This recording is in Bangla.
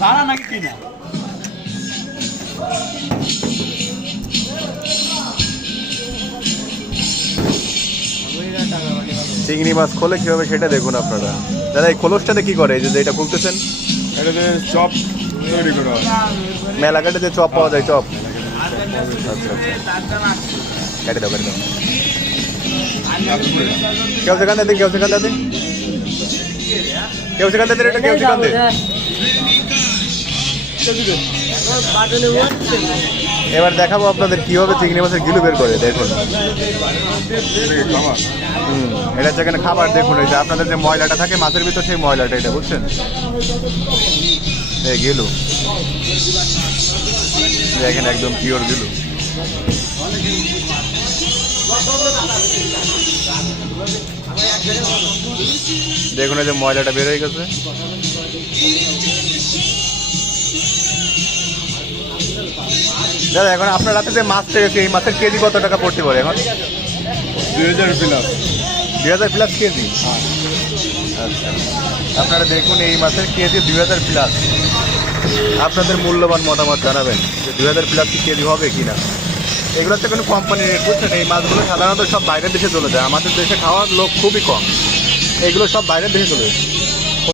জানা নাকি কিনা চিংড়ি মাছ খোলে কিভাবে সেটা দেখুন আপনারা। দাদা এই খোলসটাতে কি করে, এই যে এটা খুলতেছেন? এটাতে চপ তৈরি করা হয়। মেলাঘাটে যে চপ পাওয়া যায়, চপ। আচ্ছা কেটে দাও কেটে দাও। কেউ সেখান থেকে কেউ সেখান থেকে কেউ সেখান থেকে এটা কেউ সেখান থেকে। এবার দেখাবো আপনাদের কিভাবে চিংড়ি মাছের গিলু বের করে, দেখুন। এটা হচ্ছে এখানে খাবার, দেখুন। এই যে আপনাদের যে ময়লাটা থাকে মাছের ভিতর, সেই ময়লাটা এটা, বুঝছেন? এই গিলু দেখেন, একদম পিওর গিলু। দেখুন এই যে ময়লাটা বের হয়ে গেছে। দাদা এখন আপনার হাতে যে মাছটা গেছে, এই মাছের কেজি কত টাকা পড়তে পারে এখন? 2000 প্লাস। 2000 plus KG. আচ্ছা, আপনারা দেখুন এই মাছের কেজি 2000 প্লাস। আপনাদের মূল্যবান মতামত জানাবেন যে 2000 প্লাস কি কেজি হবে কি না। এগুলো হচ্ছে কোনো কোম্পানির রেট, বুঝছেন? এই মাছগুলো সাধারণত সব বাইরের দেশে চলে যায়, আমাদের দেশে খাওয়ার লোক খুবই কম। এগুলো সব বাইরের দেশে চলে যায়।